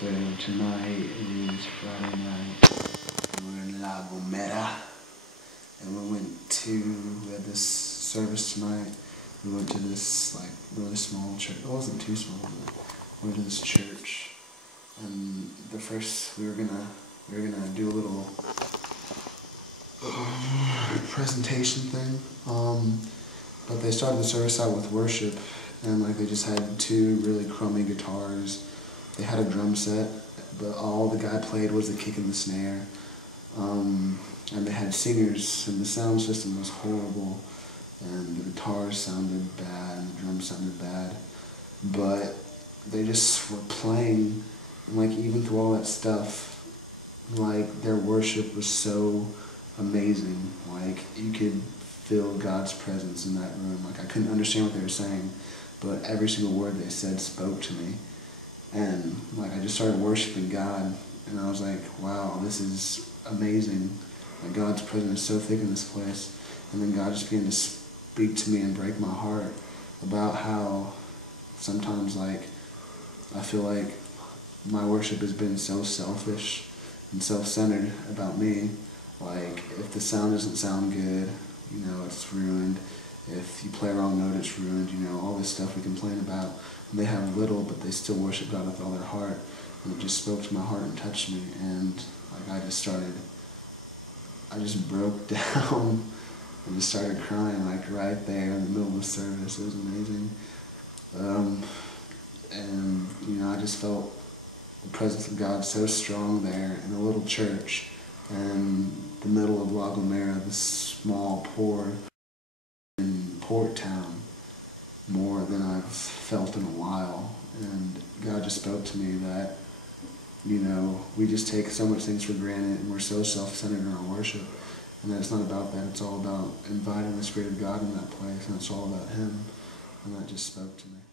So tonight is Friday night, and we're in Gomera, and we had this service tonight. We went to this like really small church. It wasn't too small, but we went to this church, and we were gonna do a little presentation thing. But they started the service out with worship, and like they just had two really crummy guitars. They had a drum set, but all the guy played was the kick and the snare. And they had singers, and the sound system was horrible, and the guitars sounded bad, and the drums sounded bad. But they just were playing, and like even through all that stuff, like their worship was so amazing. Like you could feel God's presence in that room. Like I couldn't understand what they were saying, but every single word they said spoke to me. And like I just started worshiping God, and I was like, wow, this is amazing. Like God's presence is so thick in this place. And then God just began to speak to me and break my heart about how sometimes like I feel like my worship has been so selfish and self-centered about me. Like if the sound doesn't sound good, you know, it's ruined. If you play a wrong note, it's ruined. You know, all this stuff we complain about. And they have little, but they still worship God with all their heart. And it just spoke to my heart and touched me. And like I just broke down and just started crying like right there in the middle of the service. It was amazing. And you know, I just felt the presence of God so strong there in a little church in the middle of Gomera, this small, poor port town, more than I've felt in a while. And God just spoke to me that, you know, we just take so much things for granted, and we're so self-centered in our worship, and that it's not about that. It's all about inviting the Spirit of God in that place, and it's all about Him. And that just spoke to me.